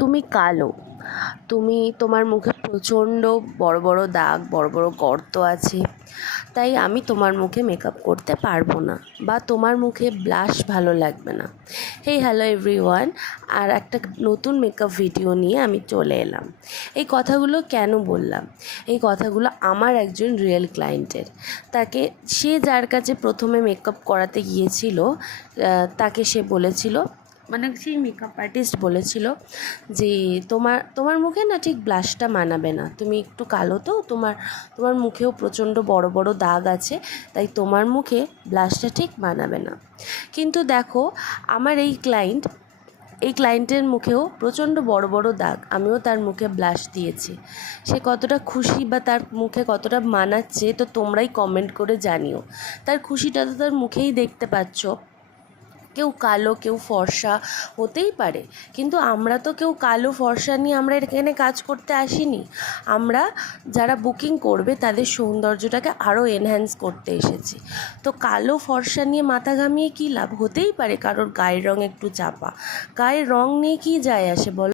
তুমি কালো, তোমার মুখে প্রচণ্ড বড় বড় দাগ, বড় বড় গর্ত আছে, তাই আমি তোমার মুখে মেকআপ করতে পারবো না, বা তোমার মুখে ব্লাশ ভালো লাগবে না। হ্যালো এভরিওয়ান, আর একটা নতুন মেকআপ ভিডিও নিয়ে আমি চলে এলাম। এই কথাগুলো কেন বললাম? এই কথাগুলো আমার একজন রিয়েল ক্লায়েন্টের। সে যার কাছে প্রথমে মেকআপ করাতে গিয়েছিল, তাকে সে বলেছিল, মানে সেই মেকআপ আর্টিস্ট বলেছিল যে তোমার মুখে না ঠিক ব্লাশটা মানাবে না, তুমি একটু কালো, তো তোমার মুখেও প্রচণ্ড বড় বড় দাগ আছে, তাই তোমার মুখে ব্লাশটা ঠিক মানাবে না। কিন্তু দেখো, আমার এই ক্লায়েন্টের মুখেও প্রচণ্ড বড় বড় দাগ, আমিও তার মুখে ব্লাশ দিয়েছি। সে কতটা খুশি বা তার মুখে কতটা মানাচ্ছে, তো তোমরাই কমেন্ট করে জানিও। তার খুশিটা তো তার মুখেই দেখতে পাচ্ছ। কেউ কালো, কেউ ফর্সা হতেই পারে, কিন্তু আমরা তো কেউ কালো ফর্সা নিয়ে আমরা এখানে কাজ করতে আসিনি। আমরা যারা বুকিং করবে তাদের সৌন্দর্যটাকে আরও এনহ্যান্স করতে এসেছি। তো কালো ফর্সা নিয়ে মাথা ঘামিয়ে কী লাভ? হতেই পারে কারোর গায়ের রঙ একটু চাপা, গায়ের রঙ নিয়ে কী যায় আসে বলো।